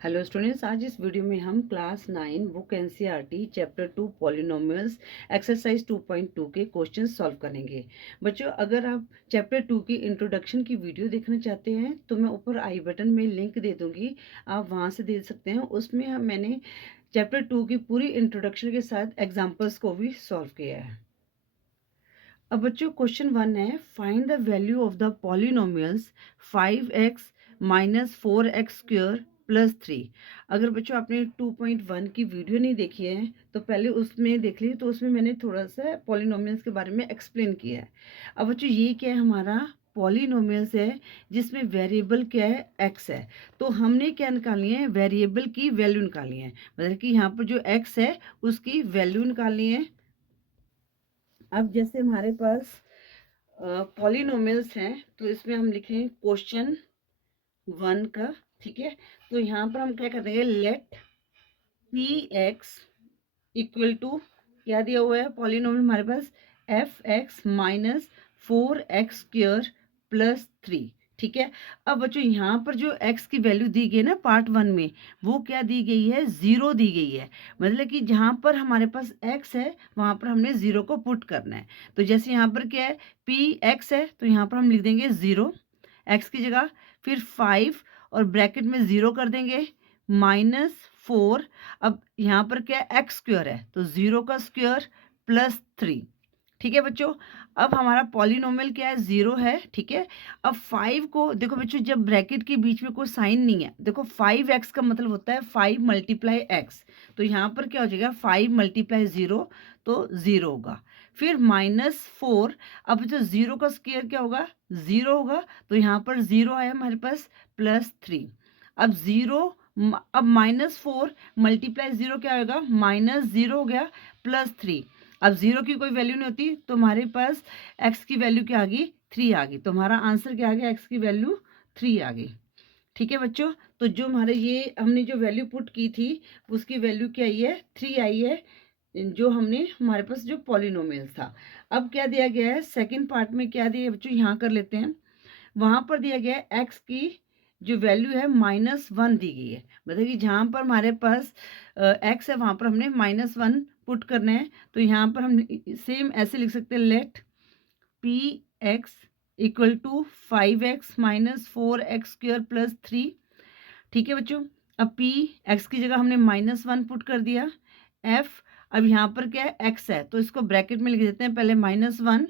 Hello students, आज इस video में हम class 9 book NCERT chapter 2 polynomials exercise 2.2 के क्वेश्चन सॉल्व करेंगे। बच्चों, अगर आप चैप्टर 2 की इंट्रोडक्शन की वीडियो देखना चाहते हैं तो मैं ऊपर आई बटन में लिंक दे दूंगी, आप वहां से देख सकते हैं। उसमें मैंने चैप्टर 2 की पूरी इंट्रोडक्शन के साथ एग्जाम्पल्स को भी सॉल्व किया है। अब बच्चों, क्वेश्चन 1 है, find the value of the polynomials 5x minus 4x square plus 3। अगर बच्चों आपने 2.1 की वीडियो नहीं देखी है तो पहले उसमें देख ली, तो उसमें मैंने थोड़ा सा पॉलिनोमियल्स के बारे में एक्सप्लेन किया है। अब बच्चों, ये क्या है, हमारा पॉलिनोमियल्स है जिसमें वेरिएबल क्या है, x है। तो हमने क्या निकालनी है, वेरिएबल की वैल्यू निकालनी है, मतलब कि यहाँ पर जो x है उसकी वैल्यू निकालनी है। अब जैसे हमारे पास पॉलिनोमियल्स हैं तो इसमें हम लिखें क्वेश्चन 1 का, ठीक है। तो यहाँ पर हम क्या कर देंगे, let P x equal to, क्या दिया हुआ है पॉलिनोमियल हमारे पास, f x minus 4x square plus 3, ठीक है। अब बच्चों, यहाँ पर जो x की वैल्यू दी गई है ना पार्ट 1 में, वो क्या दी गई है, 0 दी गई है। मतलब कि जहाँ पर हमारे पास x है वहाँ पर हमने 0 को पुट करना है। तो जैसे यहाँ पर क्या है, पी एक्स है तो यहाँ पर हम लिख देंगे 0 x की जगह, फिर 5 और ब्रैकेट में 0 कर देंगे, माइनस 4। अब यहाँ पर क्या है, एक्स स्क्वायर है तो 0 का स्क्वायर प्लस 3, ठीक है बच्चों। अब हमारा पॉलिनोमियल क्या है, 0 है, ठीक है। अब 5 को देखो बच्चों, जब ब्रैकेट के बीच में कोई साइन नहीं है, देखो 5x का मतलब होता है 5 मल्टीप्लाई x। तो यहाँ पर क्या हो जाएगा, 5 मल्टीप्लाई 0 तो 0 होगा, फिर माइनस 4। अब जो 0 का स्क्वायर क्या होगा, 0 होगा, तो यहाँ पर 0 आया हमारे पास, प्लस 3। अब 0, अब माइनस 4 मल्टीप्लाई 0 क्या होगा, माइनस 0 हो गया, प्लस 3। अब 0 की कोई वैल्यू नहीं होती तो हमारे पास x की वैल्यू क्या आ गई, 3 आ गई। तो हमारा आंसर क्या आ गया, x की वैल्यू 3 आ गई, ठीक है बच्चों। तो जो हमारे ये हमने जो वैल्यू पुट की थी उसकी वैल्यू क्या आई है, 3 आई है, जो हमने हमारे पास जो पॉलिनोमियल था। अब क्या दिया गया है सेकंड पार्ट में, क्या दिया है बच्चों, यहाँ कर लेते हैं। वहां पर दिया गया है x की जो वैल्यू है -1 दी गई है, मतलब कि जहां पर हमारे पास x है वहां पर हमने -1 पुट करना है। तो यहाँ पर हम सेम ऐसे लिख सकते हैं, let P x equal to 5x minus 4x square plus 3, ठीक है बच्चों। अब p x की जगह हमने -1 पुट कर दिया, f अब यहाँ पर क्या है, x है तो इसको ब्रैकेट में लिख देते हैं, पहले -1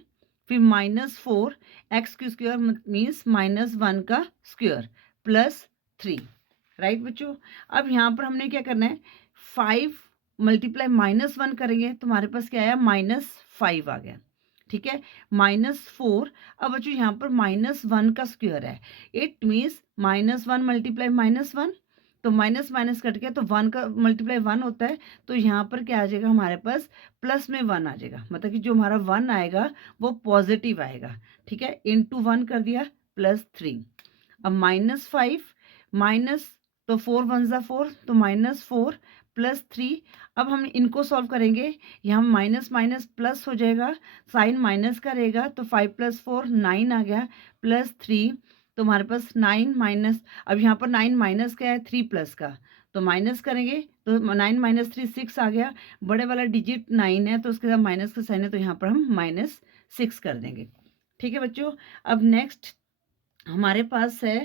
फिर -4, एक्स की स्क्वायर मीन्स -1 का स्क्वायर प्लस 3, राइट बच्चों। अब यहाँ पर हमने क्या करना है, 5 मल्टीप्लाई -1 करेंगे तो हमारे पास क्या आया, -5 आ गया, ठीक है, -4। अब बच्चों यहाँ पर -1 का स्क्वायर है, इट मीन्स -1 मल्टीप्लाई -1, तो माइनस माइनस कट गया तो 1 का मल्टीप्लाई 1 होता है। तो यहाँ पर क्या आ जाएगा हमारे पास, प्लस में 1 आ जाएगा, मतलब कि जो हमारा 1 आएगा वो पॉजिटिव आएगा, ठीक है। इंटू 1 कर दिया, प्लस 3। अब -5 माइनस, तो 4 1 ज़ा 4, तो -4 प्लस 3। अब हम इनको सॉल्व करेंगे, यहाँ माइनस माइनस प्लस हो जाएगा, साइन माइनस का रहेगा, तो 5 + 4 9 आ गया, प्लस 3। तो हमारे पास 9 माइनस, अब यहाँ पर 9 माइनस क्या है, 3 प्लस का, तो माइनस करेंगे तो 9 - 3 6 आ गया, बड़े वाला डिजिट 9 है तो उसके साथ माइनस का साइन है, तो यहाँ पर हम -6 कर देंगे, ठीक है बच्चों। अब नेक्स्ट हमारे पास है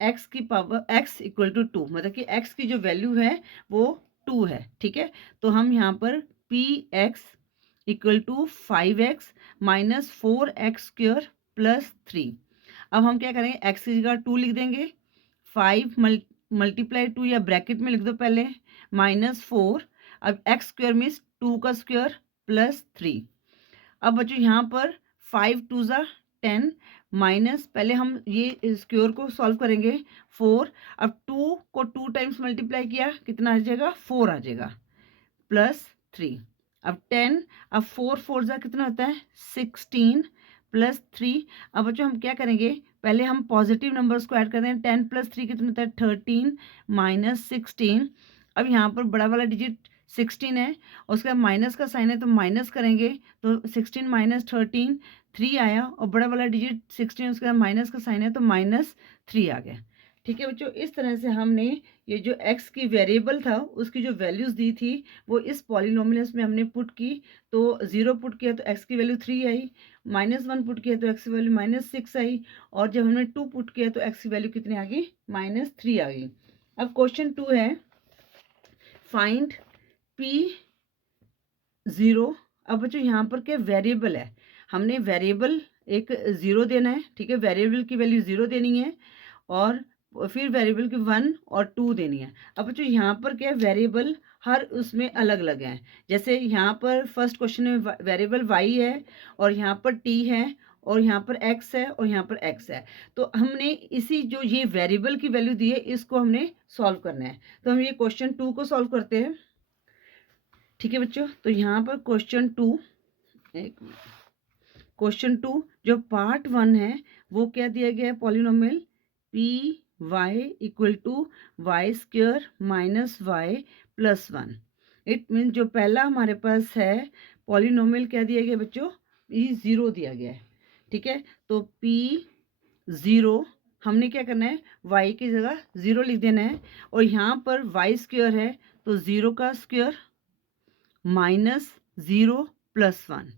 x की पावर x इक्वल टू 2, मतलब कि x की जो वैल्यू है वो 2 है, ठीक है। तो हम यहाँ पर P x equal to 5x minus 4x square plus 3। अब हम क्या करेंगे, x की जगह 2 लिख देंगे, 5 मल्टीप्लाई 2 या ब्रैकेट में लिख दो पहले, -4। अब x स्क्वायर मीन्स 2 का स्क्वायर प्लस 3। अब बच्चों यहाँ पर 5 2 ज़ा 10, माइनस, पहले हम ये स्क्वायर को सॉल्व करेंगे, 4। अब 2 को 2 टाइम्स मल्टीप्लाई किया, कितना आ जाएगा, 4 आ जाएगा, प्लस 3। अब 10, अब 4 4 ज़ा कितना होता है, 16 प्लस 3। अब बच्चों हम क्या करेंगे, पहले हम पॉजिटिव नंबर्स को ऐड करते हैं, 10 + 3 कितना होता है, 13 माइनस 16। अब यहाँ पर बड़ा वाला डिजिट 16 है और उसका माइनस का साइन है तो माइनस करेंगे, तो 16 माइनस 13 3 आया, और बड़ा वाला डिजिट 16 उसका माइनस का साइन है तो -3 आ गया, ठीक है बच्चों, इस तरह से हमने ये जो x की वेरिएबल था उसकी जो वैल्यूज़ दी थी वो इस पॉलिनोमियल्स में हमने पुट की। तो 0 पुट किया तो x की वैल्यू 3 आई, -1 पुट किया तो x की वैल्यू -6 आई, और जब हमने 2 पुट किया तो x की वैल्यू कितनी आ गई, -3 आ गई। अब क्वेश्चन 2 है, फाइंड P0। अब बच्चों यहाँ पर क्या वेरिएबल है, हमने वेरिएबल एक 0 देना है, ठीक है, वेरिएबल की वैल्यू 0 देनी है, और फिर वेरिएबल की 1 और 2 देनी है। अब बच्चों यहाँ पर क्या है, वेरिएबल हर उसमें अलग अलग हैं। जैसे यहाँ पर फर्स्ट क्वेश्चन में वेरिएबल y है, और यहाँ पर t है, और यहाँ पर x है, और यहाँ पर x है। तो हमने इसी जो ये वेरिएबल की वैल्यू दी है इसको हमने सॉल्व करना है। तो हम ये क्वेश्चन 2 को सॉल्व करते हैं। ठीक है बच्चों, तो यहाँ पर क्वेश्चन 2, क्वेश्चन 2 जो पार्ट 1 है वो क्या दिया गया है, polynomial P Y equal to Y square minus Y plus 1। It mean जो पहला हमारे पास है पॉलिनोमियल क्या दिया गया बच्चों, P0 दिया गया है। ठीक है, तो P0 हमने क्या करना है, y की जगह 0 लिख देना है, और यहाँ पर वाई स्क्वेयर है तो 0 का स्क्वेयर माइनस 0 प्लस 1।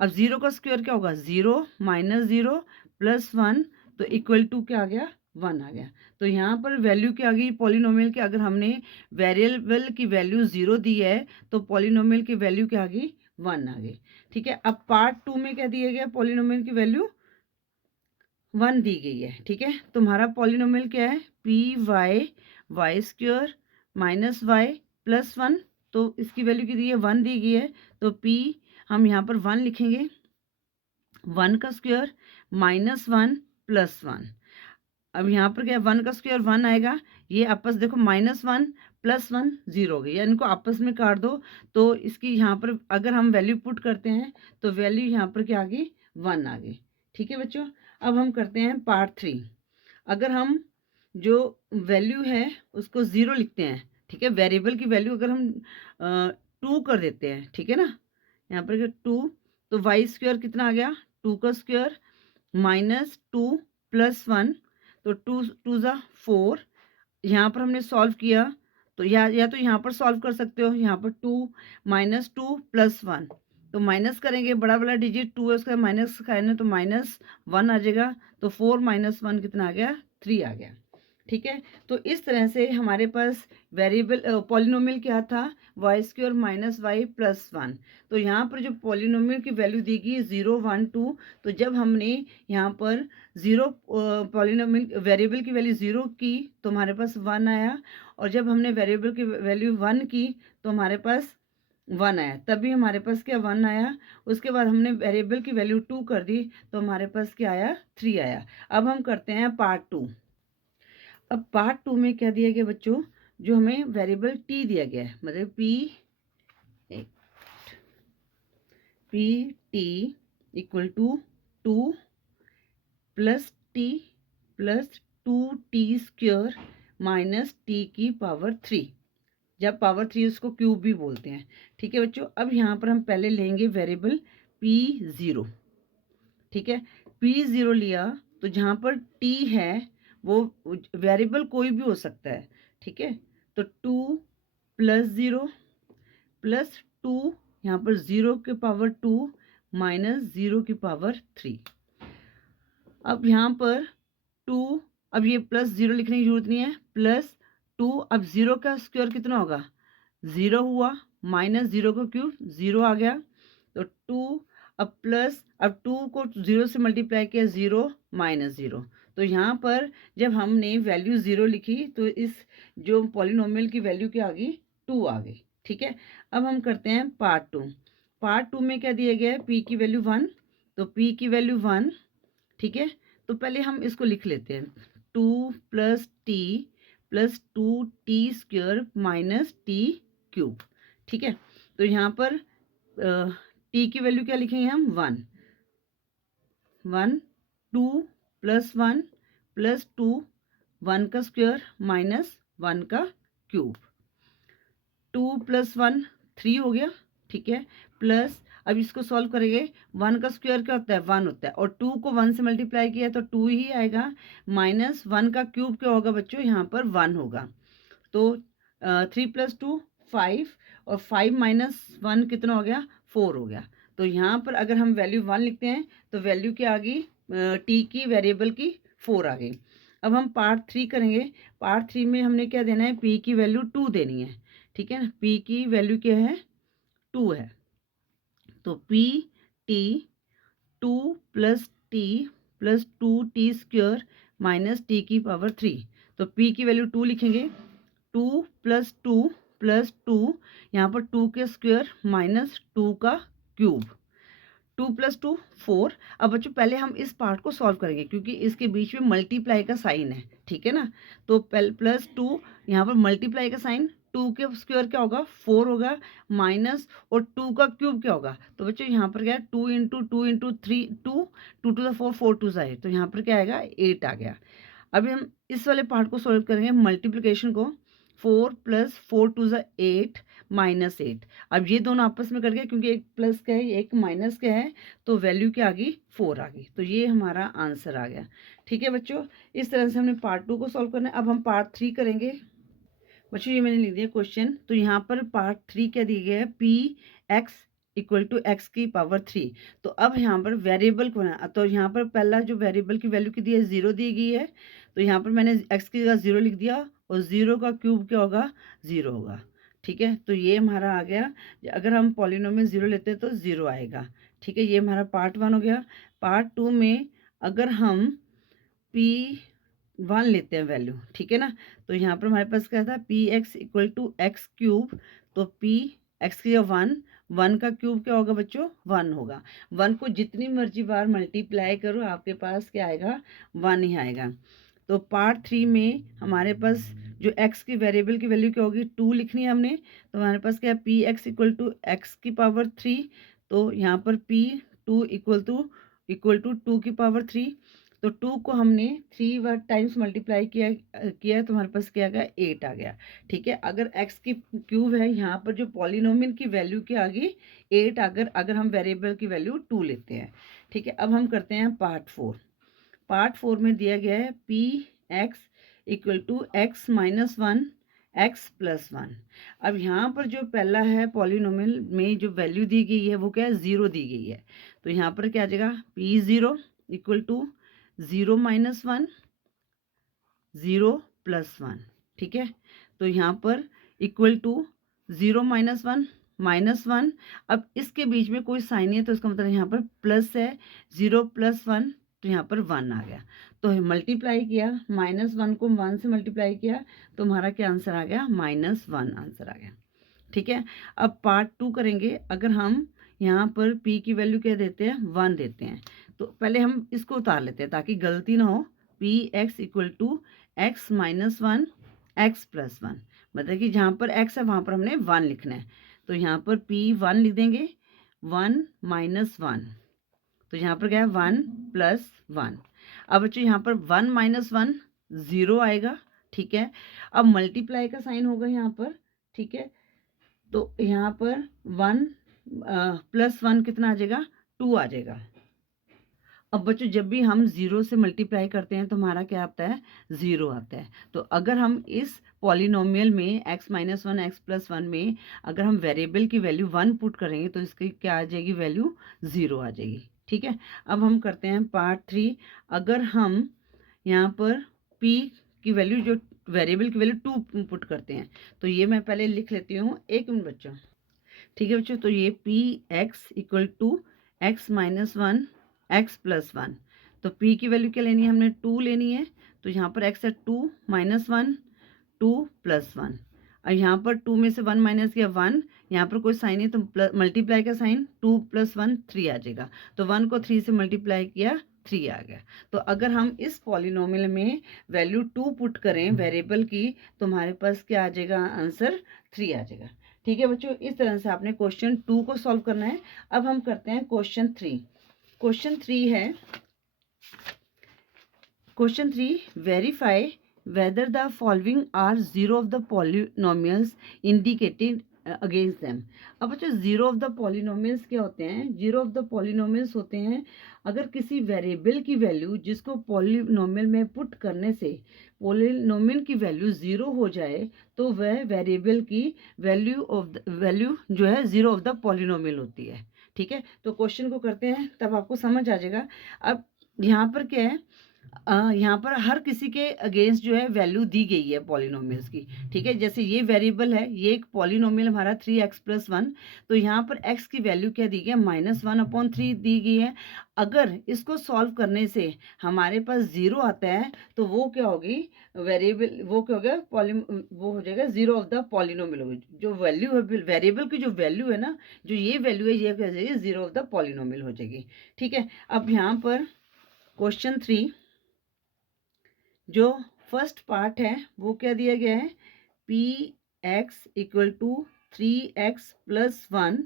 अब 0 का स्क्वायर क्या होगा, 0 माइनस 0 प्लस 1, तो इक्वल टू क्या आ गया, 1 आ गया। तो यहाँ पर वैल्यू क्या आ गई पॉलिनोमियल की, अगर हमने वेरिएबल की वैल्यू 0 दी है तो पॉलिनोमियल की वैल्यू क्या आ गई, 1 आ गई। ठीक है, अब पार्ट 2 में क्या दिया गया, पॉलिनोमियल की वैल्यू 1 दी गई है। ठीक है, तुम्हारा पॉलिनोमियल क्या है, P Y Y square minus Y plus 1, तो इसकी वैल्यू की दी है 1 दी गई है, तो p हम यहाँ पर 1 लिखेंगे, 1 का स्क्वायर माइनस 1 प्लस 1। अब यहाँ पर क्या, 1 का स्क्वायर 1 आएगा, ये आपस देखो -1 प्लस 1 0 हो गई, या इनको आपस में काट दो, तो इसकी यहाँ पर अगर हम वैल्यू पुट करते हैं तो वैल्यू यहाँ पर क्या आ गई, 1 आ गई। ठीक है बच्चों, अब हम करते हैं पार्ट 3। अगर हम जो वैल्यू है उसको 0 लिखते हैं, ठीक है, वेरिएबल की वैल्यू अगर हम 2 कर देते हैं, ठीक है ना, यहाँ पर 2, तो वाई स्क्वायर कितना आ गया, 2 का स्क्वायर माइनस 2 प्लस 1, तो 2 2 ज़ा 4। यहाँ पर हमने सॉल्व किया तो या तो यहाँ पर सॉल्व कर सकते हो, यहाँ पर 2 माइनस 2 प्लस 1, तो माइनस करेंगे, बड़ा वाला डिजिट 2 है उसका माइनस खाना तो -1 आ जाएगा, तो 4 माइनस 1 कितना आ गया, 3 आ गया। ठीक है, तो इस तरह से हमारे पास वेरिएबल पॉलिनोमियल क्या था, Y square minus Y plus 1। तो यहाँ पर जो पॉलिनोमियल की वैल्यू दी गई 0 1 2, तो जब हमने यहाँ पर 0 पॉलिनोमियल वेरिएबल की वैल्यू 0 की तो हमारे पास 1 आया, और जब हमने वेरिएबल की वैल्यू 1 की तो हमारे पास 1 आया, तभी हमारे पास क्या 1 आया। उसके बाद हमने वेरिएबल की वैल्यू 2 कर दी तो हमारे पास क्या आया, 3 आया। अब हम करते हैं पार्ट 2। अब पार्ट 2 में क्या दिया गया बच्चों, जो हमें वेरिएबल t दिया गया है, मतलब P T equal to 2 plus T plus 2t square minus T की पावर 3। जब पावर 3 उसको क्यूब भी बोलते हैं। ठीक है बच्चों, अब यहाँ पर हम पहले लेंगे वेरिएबल p0। ठीक है, p0 लिया तो जहाँ पर t है वो वेरिएबल कोई भी हो सकता है। ठीक है, तो 2 प्लस 0 प्लस 2, यहाँ पर 0 के पावर 2 माइनस 0 की पावर 3। अब यहाँ पर 2, अब ये प्लस 0 लिखने की जरूरत नहीं है, प्लस 2, अब 0 का स्क्वायर कितना होगा, 0 हुआ, माइनस 0 का क्यूब 0 आ गया, तो 2, अब प्लस, अब 2 को 0 से मल्टीप्लाई किया, 0 माइनस 0, तो यहाँ पर जब हमने वैल्यू 0 लिखी तो इस जो पॉलिनोमियल की वैल्यू क्या आ गई, 2 आ गई। ठीक है, अब हम करते हैं पार्ट 2। पार्ट 2 में क्या दिया गया है, p की वैल्यू 1, तो p की वैल्यू 1। ठीक है, तो पहले हम इसको लिख लेते हैं, 2 plus T plus 2t square minus T cube. ठीक है, तो यहाँ पर t की वैल्यू क्या लिखेंगे हम, 1 1 2 प्लस 1 प्लस 2, 1 का स्क्वायर माइनस 1 का क्यूब, 2 प्लस 1 3 हो गया। ठीक है, प्लस अब इसको सॉल्व करेंगे, 1 का स्क्वायर क्या होता है 1 होता है, और 2 को 1 से मल्टीप्लाई किया तो 2 ही आएगा, माइनस 1 का क्यूब क्या होगा बच्चों, यहाँ पर 1 होगा। तो 3 + 2 5, और 5 - 1 कितना हो गया 4 हो गया। तो यहाँ पर अगर हम वैल्यू 1 लिखते हैं तो वैल्यू क्या आ गई, टी की वेरिएबल की 4 आ गई। अब हम पार्ट 3 करेंगे। पार्ट 3 में हमने क्या देना है, पी की वैल्यू 2 देनी है, ठीक है ना। पी की वैल्यू क्या है 2 है, तो P T 2 + T + 2t² - T की पावर 3। तो पी की वैल्यू 2 लिखेंगे, 2 + 2 + 2, यहाँ पर 2 के स्क्वायर माइनस 2 का क्यूब, 2 + 2 4। अब बच्चों पहले हम इस पार्ट को सॉल्व करेंगे क्योंकि इसके बीच में मल्टीप्लाई का साइन है, ठीक है ना। तो +2 यहाँ पर मल्टीप्लाई का साइन, 2 के स्क्वायर क्या होगा 4 होगा, माइनस और 2 का क्यूब क्या होगा। तो बच्चों यहाँ पर क्या है 2 × 2 × 3 2, 2 to the 4 4 2 8, तो यहाँ पर क्या आएगा 8 आ गया। अभी हम इस वाले पार्ट को सॉल्व करेंगे, मल्टीप्लिकेशन को, 4 + 4 2 8 -8। अब ये दोनों आपस में कट गए क्योंकि एक प्लस का है एक माइनस का है, तो वैल्यू क्या आ गई 4 आ गई। तो ये हमारा आंसर आ गया, ठीक है बच्चों। इस तरह से हमने पार्ट 2 को सॉल्व करना है। अब हम पार्ट 3 करेंगे। बच्चों ये मैंने लिख दिया क्वेश्चन। तो यहाँ पर पार्ट 3 क्या दिया गया है, px = x की पावर 3। तो अब यहाँ पर वेरिएबल को ना, तो यहाँ पर पहला जो वेरिएबल की वैल्यू की दी है 0 दी गई है, तो यहाँ पर मैंने x की जगह 0 लिख दिया, और 0 का क्यूब क्या होगा 0 होगा, ठीक है। तो ये हमारा आ गया, अगर हम पॉलिनोमियल 0 लेते हैं तो 0 आएगा, ठीक है। ये हमारा पार्ट 1 हो गया। पार्ट 2 में अगर हम p1 लेते हैं वैल्यू, ठीक है ना, तो यहाँ पर हमारे पास क्या था px = x³। तो x की 1 का क्यूब क्या होगा बच्चों 1 होगा। 1 को जितनी मर्जी बार मल्टीप्लाई करो आपके पास क्या आएगा 1 ही आएगा। तो पार्ट 3 में हमारे पास जो x की वेरिएबल की वैल्यू क्या होगी 2 लिखनी है हमने, तो हमारे पास क्या है px = x की पावर 3। तो यहाँ पर p2 = 2 की पावर 3। तो 2 को हमने 3 टाइम्स मल्टीप्लाई किया तो हमारे पास क्या आ गया 8 आ गया, ठीक है। अगर x की क्यूब है, यहाँ पर जो पॉलिनोमियल की वैल्यू क्या आ गई 8, अगर हम वेरिएबल की वैल्यू 2 लेते हैं, ठीक है। अब हम करते हैं पार्ट 4। पार्ट 4 में दिया गया है px = x - 1 x + 1। अब यहाँ पर जो पहला है पॉलिनोमियल में जो वैल्यू दी गई है वो क्या है 0 दी गई है, तो यहाँ पर क्या आ जाएगा p0 = 0 - 1 0 + 1, ठीक है। तो यहाँ पर इक्वल टू 0 - 1 -1। अब इसके बीच में कोई साइन नहीं है तो इसका मतलब यहाँ पर प्लस है, 0 + 1, तो यहाँ पर 1 आ गया। तो मल्टीप्लाई किया, -1 को 1 से मल्टीप्लाई किया तो हमारा क्या आंसर आ गया -1 आंसर आ गया, ठीक है। अब पार्ट 2 करेंगे। अगर हम यहाँ पर p की वैल्यू क्या देते हैं 1 देते हैं, तो पहले हम इसको उतार लेते हैं ताकि गलती ना हो। px = x - 1 x + 1, मतलब कि जहाँ पर x है वहाँ पर हमने 1 लिखना है। तो यहाँ पर p1 लिख देंगे, 1 - 1, तो यहाँ पर क्या है 1 + 1। अब बच्चों यहाँ पर 1 - 1 0 आएगा, ठीक है। अब मल्टीप्लाई का साइन होगा यहाँ पर, ठीक है। तो यहाँ पर 1 + 1 कितना आ जाएगा 2 आ जाएगा। अब बच्चों जब भी हम 0 से मल्टीप्लाई करते हैं तो हमारा क्या आता है 0 आता है। तो अगर हम इस पॉलिनोमियल में x - 1 x + 1 में अगर हम वेरिएबल की वैल्यू 1 पुट करेंगे तो इसकी क्या आ जाएगी वैल्यू 0 आ जाएगी, ठीक है। अब हम करते हैं पार्ट 3। अगर हम यहाँ पर p की वैल्यू जो वेरिएबल की वैल्यू 2 पुट करते हैं, तो ये मैं पहले लिख लेती हूँ, 1 मिनट बच्चों, ठीक है बच्चों। तो ये px = x - 1 x + 1। तो p की वैल्यू क्या लेनी है हमने 2 लेनी है, तो यहाँ पर x है 2 - 1 2 + 1। और यहाँ पर 2 में से 1 माइनस किया 1, यहाँ पर कोई साइन है तो मल्टीप्लाई का साइन 2 + 1 3 आ जाएगा। तो 1 को 3 से मल्टीप्लाई किया 3 आ गया। तो अगर हम इस पॉलिनोमियल में वैल्यू 2 पुट करें वेरिएबल की तो हमारे पास क्या आ जाएगा आंसर 3 आ जाएगा, ठीक है बच्चों। इस तरह से आपने क्वेश्चन 2 को सॉल्व करना है। अब हम करते हैं क्वेश्चन 3। क्वेश्चन 3 है, question 3, verify whether the following are 0 of the polynomials indicated against them. अब बच्चों जीरो ऑफ द पॉलिनोमियल्स क्या होते हैं? जीरो ऑफ द पॉलिनोमियल्स होते हैं अगर किसी वेरिएबल की वैल्यू जिसको पॉलिनोमियल में पुट करने से पॉलिनोमियल की वैल्यू जीरो हो जाए तो वह वेरिएबल की वैल्यू जो है जीरो ऑफ द पॉलिनोमियल होती है। ठीक है, तो क्वेश्चन को करते हैं तब आपको समझ आ जाएगा। अब यहाँ पर क्या है, यहाँ पर हर किसी के अगेंस्ट जो है वैल्यू दी गई है पॉलिनोमियल्स की। ठीक है, जैसे ये वेरिएबल है, ये एक पॉलिनोमियल हमारा 3x+1, तो यहाँ पर x की वैल्यू क्या दी गई है? -1/3 दी गई है। अगर इसको सॉल्व करने से हमारे पास जीरो आता है तो वो क्या होगी? वेरिएबल वो क्या हो गया? वो हो जाएगा जीरो ऑफ द पॉलिनोमियल होगी। जो वैल्यू है वेरिएबल की जो वैल्यू है ना, जो ये वैल्यू है ये क्या हो जाएगी? जीरो ऑफ द पॉलिनोमियल हो जाएगी। ठीक है, अब यहाँ पर क्वेश्चन 3 जो फर्स्ट पार्ट है वो क्या दिया गया है? P x equal to 3x+1,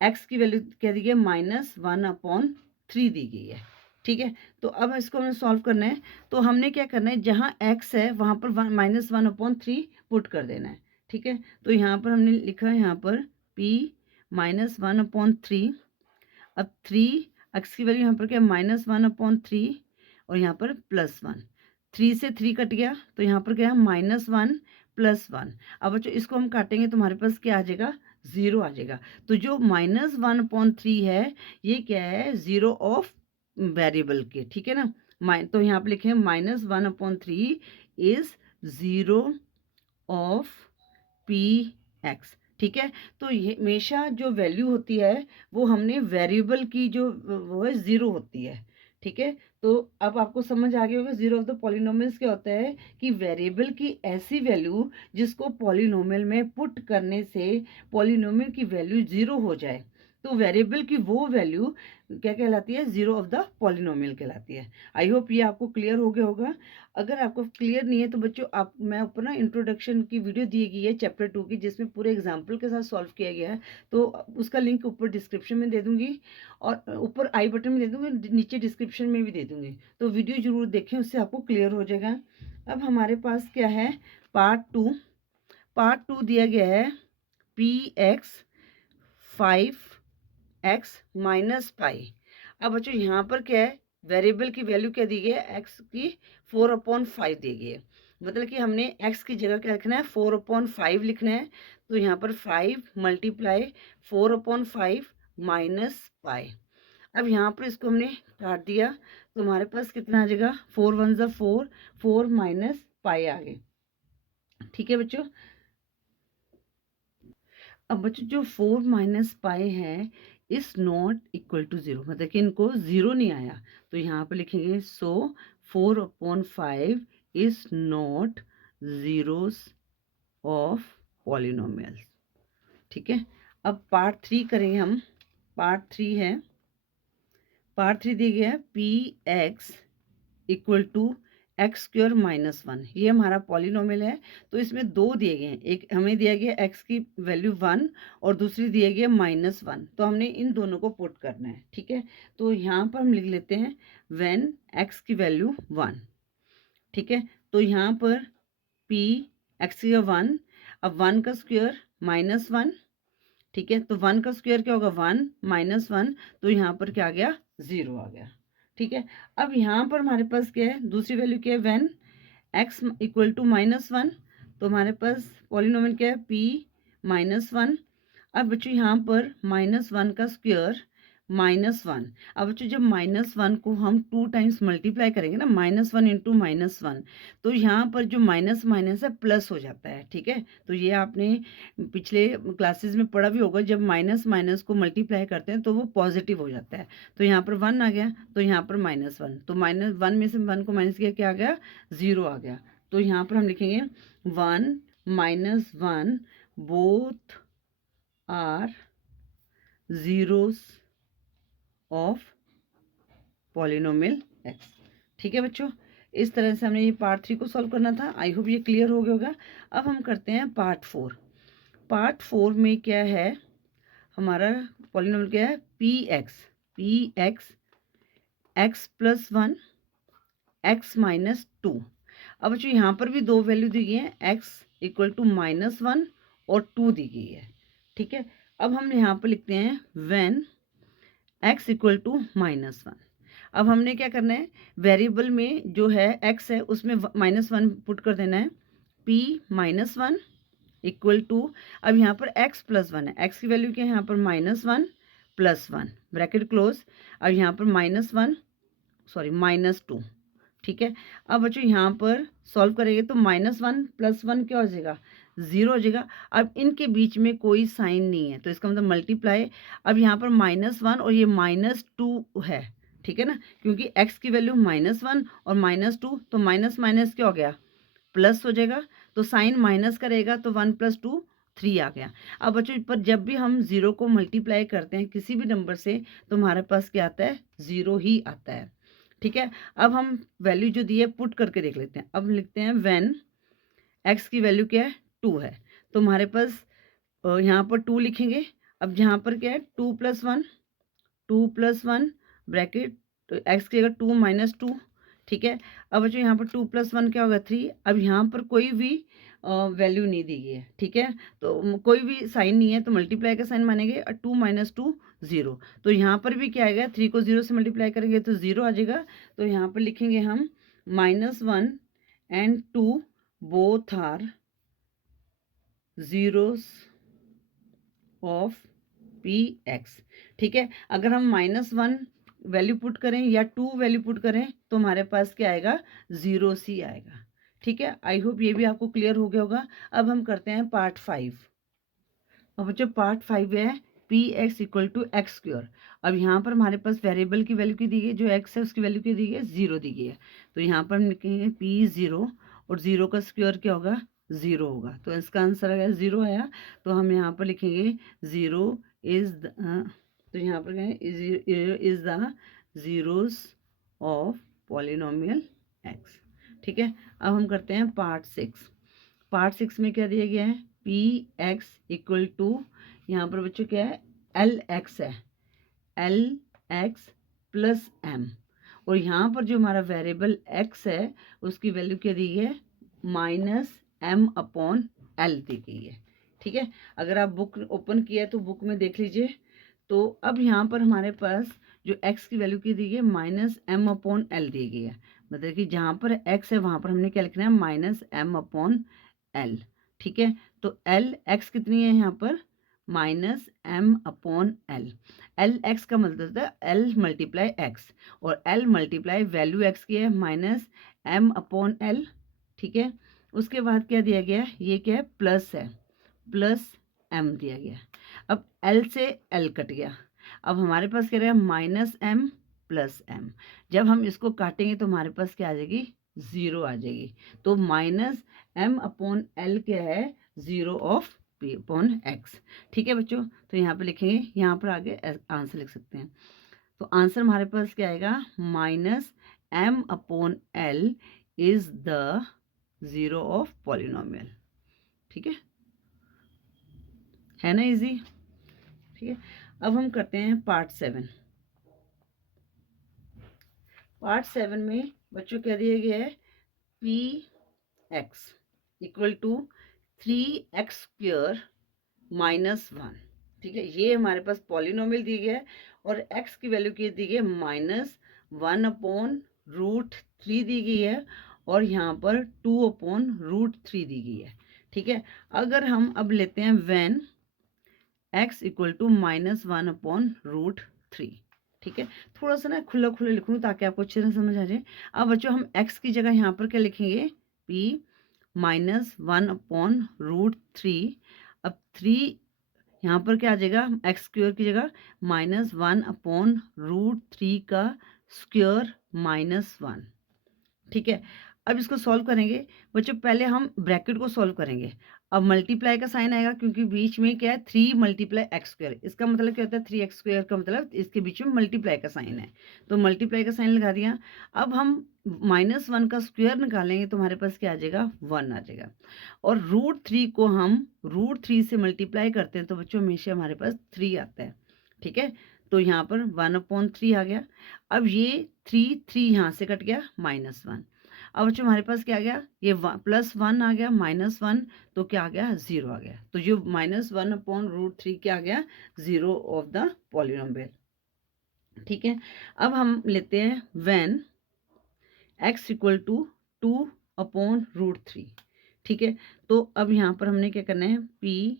X की वैल्यू क्या दी गई है? -1/3 दी गई है। ठीक है, तो अब इसको हमें सॉल्व करना है। तो हमने क्या करना है, जहाँ x है वहाँ पर -1/3 पुट कर देना है। ठीक है, तो यहाँ पर हमने लिखा है यहाँ पर p -1/3। अब 3x की वैल्यू यहाँ पर क्या? -1/3 और यहाँ पर +1। 3 से 3 कट गया तो यहाँ पर क्या है? -1 +1। अब बच्चों इसको हम काटेंगे तो हमारे पास क्या आ जाएगा? 0 आ जाएगा। तो जो -1/3 है ये क्या है? जीरो ऑफ वेरिएबल के। ठीक है ना, तो यहाँ पर लिखे -1/3 इज जीरो ऑफ px। ठीक है, तो ये हमेशा जो वैल्यू होती है वो हमने वेरिएबल की जो वो है जीरो होती है। ठीक है, तो अब आपको समझ आ गया होगा जीरो ऑफ द पॉलिनोमियल्स क्या होता है कि वेरिएबल की ऐसी वैल्यू जिसको पॉलिनोमियल में पुट करने से पॉलिनोमियल की वैल्यू जीरो हो जाए तो वेरिएबल की वो वैल्यू क्या कहलाती है? जीरो ऑफ द पॉलिनोमियल कहलाती है। आई होप ये आपको क्लियर हो गया होगा। अगर आपको क्लियर नहीं है तो बच्चों आप मैं ऊपर ना इंट्रोडक्शन की वीडियो दी गई है चैप्टर 2 की जिसमें पूरे एग्जाम्पल के साथ सॉल्व किया गया है, तो उसका लिंक ऊपर डिस्क्रिप्शन में दे दूंगी और ऊपर आई बटन में दे दूंगी, नीचे डिस्क्रिप्शन में भी दे दूंगी, तो वीडियो जरूर देखें, उससे आपको क्लियर हो जाएगा। अब हमारे पास क्या है? पार्ट टू दिया गया है px 5x-π। अब बच्चों यहाँ पर क्या है? वेरिएबल की वैल्यू क्या दी गई है? x की 4/5 दी गई है। मतलब कि हमने x की जगह क्या लिखना है? 4/5 लिखना है। तो यहाँ पर 5 × 4/5 -π। अब यहाँ पर इसको हमने काट दिया तो हमारे पास कितना आ जाएगा? 4 1 ज़ा 4, 4 - π आ गए। ठीक है बच्चों, अब बच्चों जो 4 - π है इज नॉट इक्वल टू 0, मतलब कि इनको 0 नहीं आया, तो यहाँ पर लिखेंगे सो 4/5 is not zeros of polynomial. ठीक है, अब पार्ट 3 करेंगे हम। पार्ट 3 है, पार्ट 3 दिया गया है px इक्वल टू x² -1। ये हमारा पॉलिनोमियल है, तो इसमें दो दिए गए हैं, एक हमें दिया गया x की वैल्यू 1 और दूसरी दिया गया -1, तो हमने इन दोनों को पुट करना है। ठीक है, तो यहाँ पर हम लिख लेते हैं व्हेन x की वैल्यू 1। ठीक है, तो यहाँ पर p x की 1, अब 1 का स्क्वायर -1। ठीक है, तो 1 का स्क्वायर क्या होगा? 1 -1, तो यहाँ पर क्या आ गया? 0 आ गया। ठीक है, अब यहाँ पर हमारे पास क्या है? दूसरी वैल्यू क्या है? व्हेन x इक्वल टू -1, तो हमारे पास पॉलिनोमियल क्या है? p -1। अब बच्चों यहाँ पर -1 का स्क्वायर -1। अब बच्चों जब -1 को हम 2 टाइम्स मल्टीप्लाई करेंगे ना, -1 इंटू -1, तो यहाँ पर जो माइनस माइनस है प्लस हो जाता है। ठीक है, तो ये आपने पिछले क्लासेस में पढ़ा भी होगा, जब माइनस माइनस को मल्टीप्लाई करते हैं तो वो पॉजिटिव हो जाता है। तो यहाँ पर 1 आ गया, तो यहाँ पर -1, तो -1 में से 1 को माइनस किया, क्या आ गया? 0 आ गया। तो यहाँ पर हम लिखेंगे 1 - 1 both are zeros of polynomial x। ठीक है बच्चों, इस तरह से हमने ये पार्ट 3 को सॉल्व करना था। आई होप ये क्लियर हो गया होगा। अब हम करते हैं पार्ट 4। पार्ट 4 में क्या है? हमारा पॉलिनोमियल क्या है? px x+1 x -2। अब बच्चों यहाँ पर भी दो वैल्यू दी गई है, x इक्वल टू -1 और 2 दी गई है। ठीक है। अब हम यहाँ पर लिखते हैं व्हेन x इक्वल टू -1। अब हमने क्या करना है, वेरिएबल में जो है x है उसमें -1 पुट कर देना है। p -1 इक्वल टू, अब यहाँ पर x प्लस 1 है, x की वैल्यू क्या है यहाँ पर -1 प्लस 1 ब्रैकेट क्लोज। अब यहाँ पर -2, ठीक है। अब बच्चों यहाँ पर सॉल्व करेंगे तो -1 प्लस 1 क्या हो जाएगा, 0 हो जाएगा। अब इनके बीच में कोई साइन नहीं है तो इसका मतलब मल्टीप्लाई। अब यहाँ पर -1 और ये -2 है, ठीक है ना, क्योंकि x की वैल्यू -1 और -2 तो माइनस माइनस क्या हो गया, प्लस हो जाएगा। तो साइन माइनस करेगा तो 1 + 2 3 आ गया। अब बच्चों पर जब भी हम 0 को मल्टीप्लाई करते हैं किसी भी नंबर से तो हमारे पास क्या आता है, 0 ही आता है, ठीक है। अब हम वैल्यू जो दी है पुट करके देख लेते हैं। अब लिखते हैं व्हेन x की वैल्यू क्या है, 2 है, तो हमारे पास यहाँ पर 2 लिखेंगे। अब यहाँ पर क्या है, 2 + 1 ब्रैकेट, तो x की जगह 2 - 2, ठीक है। अब बच्चों यहाँ पर 2 + 1 क्या होगा, 3। अब यहाँ पर कोई भी वैल्यू नहीं दी गई है, ठीक है, तो कोई भी साइन नहीं है तो मल्टीप्लाई का साइन मानेंगे। और 2 - 2 0, तो यहाँ पर भी क्या आएगा, 3 को 0 से मल्टीप्लाई करेंगे तो 0 आ जाएगा। तो यहाँ पर लिखेंगे हम -1 and 2 both are zeros of px, ठीक है। अगर हम -1 वैल्यू पुट करें या 2 वैल्यू पुट करें तो हमारे पास क्या आएगा, 0 सी आएगा, ठीक है। आई होप ये भी आपको क्लियर हो गया होगा। अब हम करते हैं पार्ट 5। अब बच्चों पार्ट 5 है px इक्वल टू x²। अब यहाँ पर हमारे पास वेरिएबल की वैल्यू की दी गई, जो x है उसकी वैल्यू की दी गई है, 0 दी गई है। तो यहाँ पर हम लिखेंगे p0 और 0 का स्क्वायर क्या होगा, 0 होगा। तो इसका आंसर अगर 0 आया तो हम यहाँ पर लिखेंगे 0 इज द, तो यहाँ पर is the zeros of polynomial x, ठीक है। अब हम करते हैं पार्ट 6। पार्ट 6 में क्या दिया गया है, px इक्वल टू, यहाँ पर बच्चों क्या है, lx है, lx प्लस m। और यहाँ पर जो हमारा वेरिएबल x है उसकी वैल्यू क्या दी है, -m/l दी गई है, ठीक है। अगर आप बुक ओपन किया है तो बुक में देख लीजिए। तो अब यहाँ पर हमारे पास जो x की वैल्यू की दी गई है -m/l दी गई है, मतलब कि जहाँ पर x है वहाँ पर हमने क्या लिखना है, -m/l, ठीक है। तो l x कितनी है यहाँ पर, -m/l। l x का मतलब होता है l मल्टीप्लाई x, और l मल्टीप्लाई वैल्यू x की है -m/l, ठीक है। उसके बाद क्या दिया गया है, ये क्या है, प्लस है, प्लस m दिया गया। अब l से l कट गया, अब हमारे पास क्या रहेगा, -m प्लस m। जब हम इसको काटेंगे तो हमारे पास क्या आ जाएगी, 0 आ जाएगी। तो -m/l क्या है, 0 ऑफ p/x, ठीक है बच्चों। तो यहाँ पे लिखेंगे, यहाँ पर आगे आंसर लिख सकते हैं। तो आंसर हमारे पास क्या आएगा, -m/l is the 0 of polynomial, ठीक है ना, इजी, ठीक है। अब हम करते हैं पार्ट 7। पार्ट 7 में बच्चों क्या दिया गया है, px इक्वल टू 3x² -1, ठीक है। ये हमारे पास पॉलिनोमियल दी गया है और x की वैल्यू की दी गई है -1/√3 दी गई है, और यहाँ पर 2/√3 दी गई है, ठीक है। अगर हम अब लेते हैं व्हेन x इक्वल टू -1/√3, ठीक है। थोड़ा सा ना खुला खुला लिखूँ ताकि आपको अच्छे से समझ आ जाए। अब बच्चों हम x की जगह यहाँ पर क्या लिखेंगे, p -1/√3। अब 3 यहाँ पर क्या आ जाएगा, x² की जगह -1/√3 का स्क्वायर -1, ठीक है। अब इसको सॉल्व करेंगे बच्चों, पहले हम ब्रैकेट को सॉल्व करेंगे। अब मल्टीप्लाई का साइन आएगा क्योंकि बीच में क्या है, 3 × x², इसका मतलब क्या होता है, 3x² का मतलब इसके बीच में मल्टीप्लाई का साइन है, तो मल्टीप्लाई का साइन लगा दिया। अब हम -1 का स्क्वायर निकालेंगे तो हमारे पास क्या आ जाएगा, 1 आ जाएगा। और √3 को हम √3 से मल्टीप्लाई करते हैं तो बच्चों हमेशा हमारे पास 3 आता है, ठीक है। तो यहाँ पर 1/3 आ गया। अब ये 3 यहाँ से कट गया, -1। अब बच्चों हमारे पास क्या आ गया, ये +1 आ गया, -1 तो क्या आ गया, 0 आ गया। तो जो -1/√3 क्या आ गया, 0 ऑफ द पॉलिनोमियल। ठीक है, अब हम लेते हैं व्हेन x इक्वल टू 2/√3। ठीक है, तो अब यहाँ पर हमने क्या करना है, p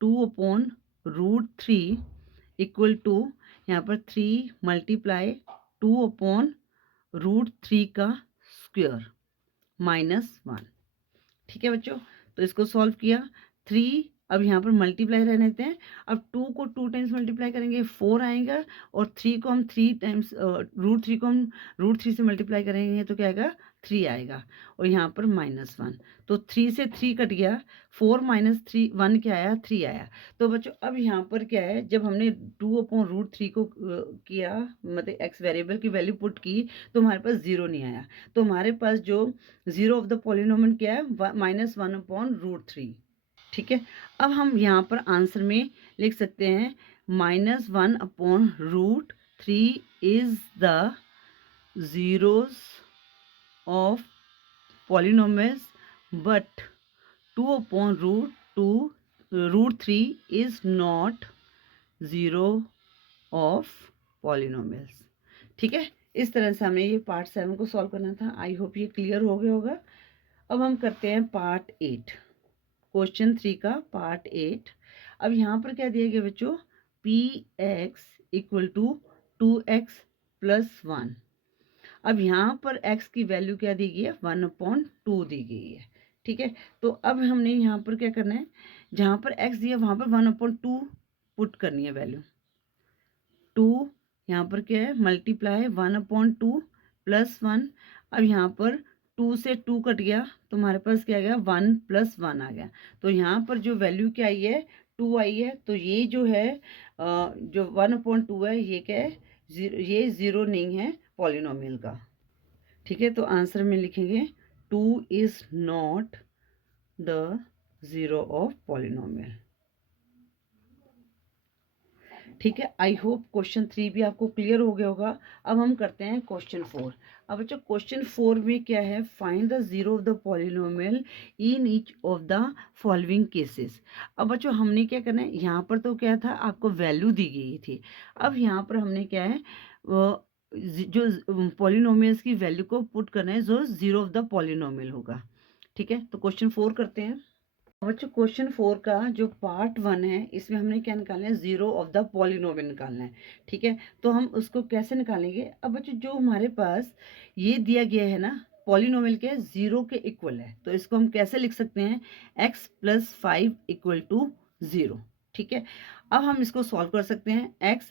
2/√3 इक्वल टू यहाँ पर 3 मल्टीप्लाई 2/√3 का स्क्वायर -1। ठीक है बच्चों, तो इसको सॉल्व किया, 3 अब यहाँ पर मल्टीप्लाई रहने देते हैं। अब 2 को 2 टाइम्स मल्टीप्लाई करेंगे 4 आएगा, और 3 को हम 3 टाइम्स √3 को हम √3 से मल्टीप्लाई करेंगे तो क्या आएगा, 3 आएगा, और यहाँ पर -1। तो 3 से 3 कट गया, 4 - 3 1 क्या आया, 3 आया। तो बच्चों अब यहाँ पर क्या है, जब हमने 2/√3 को किया, मतलब x वेरिएबल की वैल्यू पुट की, तो हमारे पास 0 नहीं आया। तो हमारे पास जो 0 ऑफ द पॉलिनोमियल क्या है, -1/√3। ठीक है, अब हम यहाँ पर आंसर में लिख सकते हैं -1/√3 is the zeros of polynomials, but 2/√3 is not zero of polynomials। ठीक है, इस तरह से हमें ये पार्ट 7 को सॉल्व करना था। आई होप ये क्लियर हो गया होगा। अब हम करते हैं पार्ट 8, क्वेश्चन 3 का पार्ट 8। अब यहाँ पर क्या दिया गया बच्चों, px इक्वल टू 2x + 1। अब यहाँ पर x की वैल्यू क्या दी गई है, 1/2 दी गई है। ठीक है, तो अब हमने यहाँ पर क्या करना है, जहाँ पर x दिया वहाँ पर 1/2 पुट करनी है वैल्यू। 2 यहाँ पर क्या है, मल्टीप्लाई 1/2 + 1। अब यहाँ पर 2 से 2 कट गया, तो हमारे पास क्या आ गया, 1 + 1 आ गया। तो यहाँ पर जो वैल्यू क्या आई है, 2 आई है। तो ये जो है जो 1/2 है, ये क्या है, ये 0 नहीं है पॉलिनोमियल का। ठीक है, तो आंसर में लिखेंगे 2 is not the 0 of polynomial. ठीक है, आई होप क्वेश्चन 3 भी आपको क्लियर हो गया होगा। अब हम करते हैं क्वेश्चन 4। अब बच्चों क्वेश्चन 4 में क्या है, find the 0 of the polynomial in each of the following cases. अब बच्चों हमने क्या करना है, यहाँ पर तो क्या था, आपको वैल्यू दी गई थी। अब यहाँ पर हमने क्या है, जो पॉलिनोमियल्स की वैल्यू को पुट करना है जो 0 ऑफ द पॉलिनोमियल होगा। ठीक है, तो क्वेश्चन 4 करते हैं। बच्चों क्वेश्चन 4 का जो पार्ट 1 है, इसमें हमने क्या निकालना है, 0 ऑफ द पॉलिनोमियल निकालना है। ठीक है, तो हम उसको कैसे निकालेंगे। अब बच्चों जो हमारे पास ये दिया गया है ना, पॉलिनोमियल के 0 के इक्वल है, तो इसको हम कैसे लिख सकते हैं, x + 5 = 0। ठीक है, अब हम इसको सॉल्व कर सकते हैं x।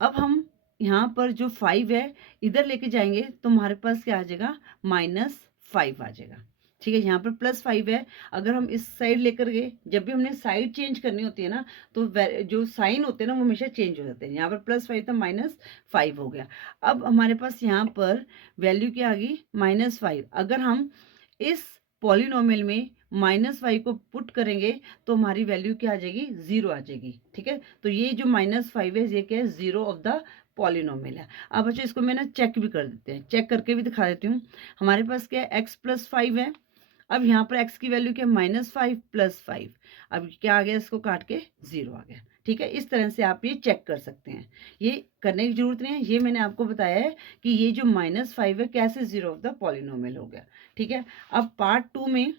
अब हम यहाँ पर जो 5 है इधर लेके जाएंगे, तो हमारे पास क्या आ जाएगा, -5 आ जाएगा। ठीक है, यहाँ पर +5 है। अगर हम इस साइड लेकर गए, जब भी हमने साइड चेंज करनी होती है ना, तो जो साइन होते हैं ना वो हमेशा चेंज हो जाते हैं। यहाँ पर +5 था, -5 हो गया। अब हमारे पास यहाँ पर वैल्यू क्या आ गई, -5। अगर हम इस पॉलिनोमियल में -5 को पुट करेंगे तो हमारी वैल्यू क्या आ जाएगी, 0 आ जाएगी। ठीक है, तो ये जो -5 है, ये क्या है, 0 ऑफ द पॉलिनोमियल है। अब बच्चों इसको मैं ना चेक भी कर देते हैं, चेक करके भी दिखा देती हूँ। हमारे पास क्या है, x + 5 है। अब यहाँ पर x की वैल्यू क्या, -5 + 5। अब क्या आ गया, इसको काट के 0 आ गया। ठीक है, इस तरह से आप ये चेक कर सकते हैं, ये करने की जरूरत नहीं है। ये मैंने आपको बताया है कि ये जो -5 है कैसे 0 ऑफ द पॉलिनोमियल हो गया। ठीक है, अब पार्ट 2 में,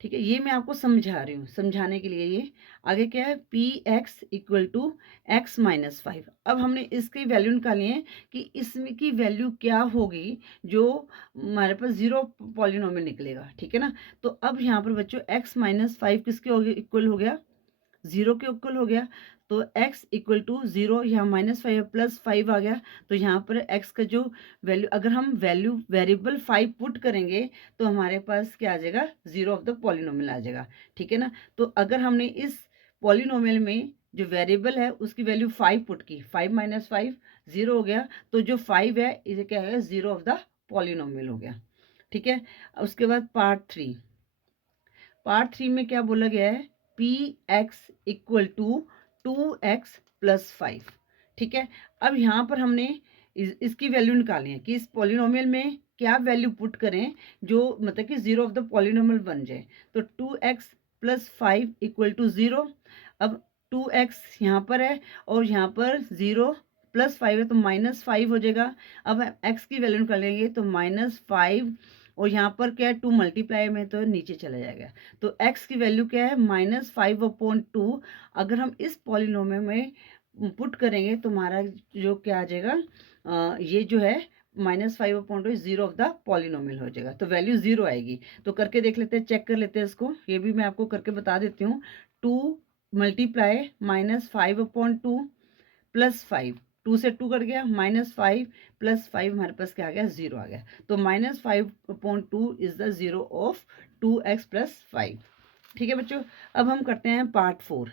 ठीक है, ये मैं आपको समझा रही हूँ, समझाने के लिए। ये आगे क्या है, px = x - 5। अब हमने इसकी वैल्यू निकाली है कि इसमें की वैल्यू क्या होगी जो हमारे पास 0 पॉलिनोमियल निकलेगा। ठीक है ना, तो अब यहाँ पर बच्चों x - 5 किसके इक्वल हो गया, 0 के इक्वल हो गया। तो x = 0, यहाँ -5 +5 आ गया। तो यहाँ पर x का जो वैल्यू, अगर हम वेरिएबल 5 पुट करेंगे तो हमारे पास क्या आ जाएगा, 0 ऑफ द पॉलिनोमियल आ जाएगा। ठीक है ना, तो अगर हमने इस पॉलिनोमियल में जो वेरिएबल है उसकी वैल्यू 5 पुट की, 5 - 5 0 हो गया। तो जो 5 है इसे क्या है, 0 ऑफ द पॉलिनोमियल हो गया। ठीक है, उसके बाद पार्ट 3 में क्या बोला गया है, px = 2x + 5। ठीक है, अब यहाँ पर हमने इसकी वैल्यू निकाली है कि इस पॉलिनोमियल में क्या वैल्यू पुट करें जो मतलब कि जीरो ऑफ द पॉलिनोमियल बन जाए। तो 2x + 5 = 0। अब 2x यहाँ पर है और यहाँ पर 0 + 5 है तो -5 हो जाएगा। अब x की वैल्यू निकाल लेंगे तो -5 और यहाँ पर क्या है 2 मल्टीप्लाई में तो नीचे चला जाएगा। तो x की वैल्यू क्या है -5/2। अगर हम इस पॉलिनोमियल में पुट करेंगे तो हमारा जो क्या आ जाएगा, ये जो है -5/2 जीरो ऑफ द पॉलिनोमियल हो जाएगा, तो वैल्यू 0 आएगी। तो करके देख लेते हैं, चेक कर लेते हैं इसको। ये भी मैं आपको करके बता देती हूँ। 2 मल्टीप्लाई -5/2 + 5, 2 से 2 कट गया, -5 + 5 हमारे पास क्या आ गया, 0 आ गया। तो -5/2 is the zero of 2x + 5। ठीक है बच्चों। अब हम करते हैं पार्ट 4।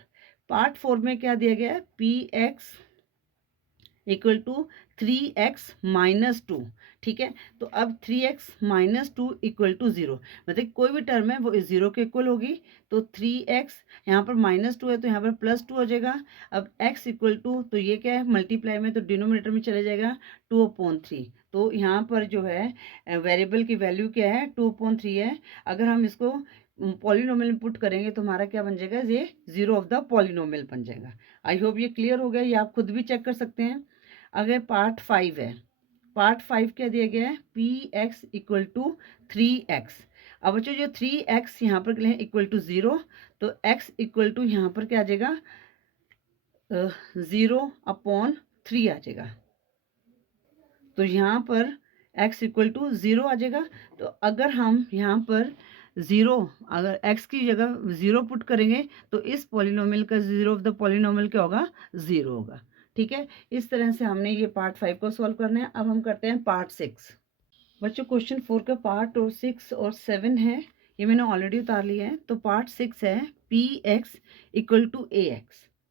पार्ट 4 में क्या दिया गया है, px = 3x - 2। ठीक है। तो अब 3x - 2 = 0, मतलब कोई भी टर्म है वो 0 के इक्वल होगी। तो 3x यहाँ पर -2 है तो यहाँ पर +2 हो जाएगा। अब x = तो ये क्या है मल्टीप्लाई में तो डिनोमिनेटर में चले जाएगा 2/3। तो यहाँ पर जो है वेरिएबल की वैल्यू क्या है 2/3 है। अगर हम इसको पॉलिनोमियल में पुट करेंगे तो हमारा क्या बन जाएगा, ये जीरो ऑफ द पॉलिनोमियल बन जाएगा। आई होप ये क्लियर हो गया। ये आप खुद भी चेक कर सकते हैं। अगर पार्ट 5 है, पार्ट 5 क्या दिया गया है, px = 3x। अब बच्चों जो 3x यहाँ पर लिखे इक्वल टू 0, तो x = यहाँ पर क्या आ जाएगा 0/3 आ जाएगा। तो यहाँ पर x = 0 आ जाएगा। तो अगर हम यहाँ पर 0, अगर x की जगह 0 पुट करेंगे तो इस पॉलिनोमियल का जीरो ऑफ द पॉलिनोमियल क्या होगा, 0 होगा। ठीक है। इस तरह से हमने ये पार्ट 5 को सॉल्व करना है। अब हम करते हैं पार्ट 6। बच्चों क्वेश्चन 4 का पार्ट और 6 और 7 है, ये मैंने ऑलरेडी उतार लिया है। तो पार्ट 6 है px = ax।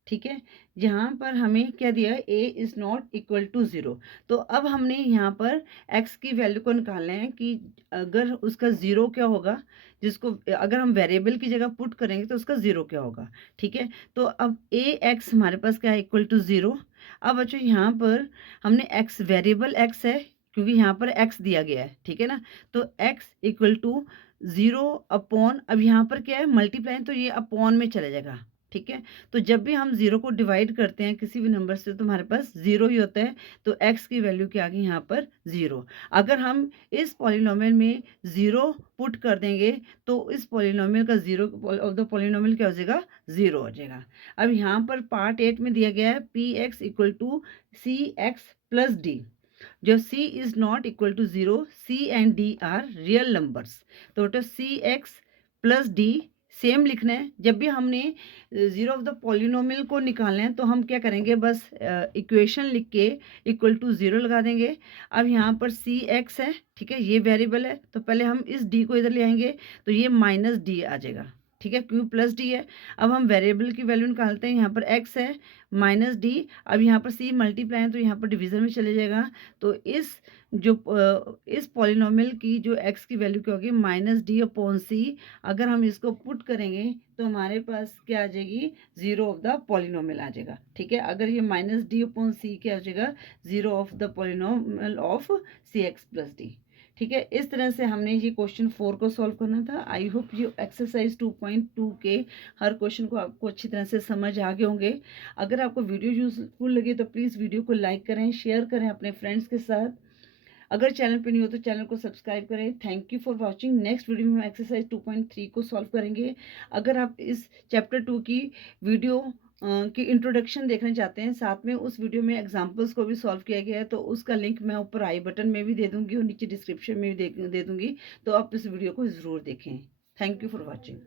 ठीक है। यहाँ पर हमें क्या दिया है, a ≠ = 0। तो अब हमने यहाँ पर x की वैल्यू को निकालना है कि अगर उसका 0 क्या होगा, जिसको अगर हम वेरिएबल की जगह पुट करेंगे तो उसका 0 क्या होगा। ठीक है। तो अब ax हमारे पास क्या है, =0। अब बच्चों यहाँ पर हमने x वेरिएबल x है क्योंकि यहाँ पर x दिया गया है। ठीक है ना। तो x = 0/, अब यहाँ पर क्या है मल्टीप्लाई, तो ये अपॉन में चला जाएगा। ठीक है। तो जब भी हम 0 को डिवाइड करते हैं किसी भी नंबर से तो हमारे पास 0 ही होता है। तो x की वैल्यू क्या आ गई यहाँ पर 0। अगर हम इस पॉलिनोमियल में 0 पुट कर देंगे तो इस पॉलिनोमियल का जीरो ऑफ द पॉलिनोमियल क्या हो जाएगा, 0 हो जाएगा। अब यहाँ पर पार्ट 8 में दिया गया है px = cx + d। जो c is not equal to 0, c and d are real numbers। तो cx + d सेम लिखना है। जब भी हमने जीरो ऑफ द पॉलिनोमियल को निकालना है तो हम क्या करेंगे, बस इक्वेशन लिख के =0 लगा देंगे। अब यहाँ पर cx है, ठीक है, ये वेरिएबल है तो पहले हम इस d को इधर ले आएंगे तो ये -d आ जाएगा। ठीक है, क्योंकि +d है। अब हम वेरिएबल की वैल्यू निकालते हैं। यहाँ पर x है -d। अब यहाँ पर c मल्टीप्लाई है तो यहाँ पर डिवीजन में चले जाएगा। तो इस पॉलिनोमियल की जो x की वैल्यू क्या होगी, -d/c। अगर हम इसको पुट करेंगे तो हमारे पास क्या आ जाएगी, जीरो ऑफ द पॉलिनोमियल आ जाएगा। ठीक है। अगर ये -d/c क्या हो जाएगा, zero of the polynomial of cx + d। ठीक है। इस तरह से हमने ये क्वेश्चन 4 को सॉल्व करना था। आई होप ये एक्सरसाइज 2.2 के हर क्वेश्चन को आपको अच्छी तरह से समझ आ गए होंगे। अगर आपको वीडियो यूजफुल लगे तो प्लीज़ वीडियो को लाइक करें, शेयर करें अपने फ्रेंड्स के साथ। अगर चैनल पे नहीं हो तो चैनल को सब्सक्राइब करें। Thank you for watching. Next video में हम एक्सरसाइज 2.3 को सॉल्व करेंगे। अगर आप इस चैप्टर 2 की वीडियो की इंट्रोडक्शन देखना चाहते हैं, साथ में उस वीडियो में एग्जाम्पल्स को भी सॉल्व किया गया है, तो उसका लिंक मैं ऊपर आई बटन में भी दे दूँगी और नीचे डिस्क्रिप्शन में भी दे दूँगी। तो आप इस वीडियो को ज़रूर देखें। Thank you for watching.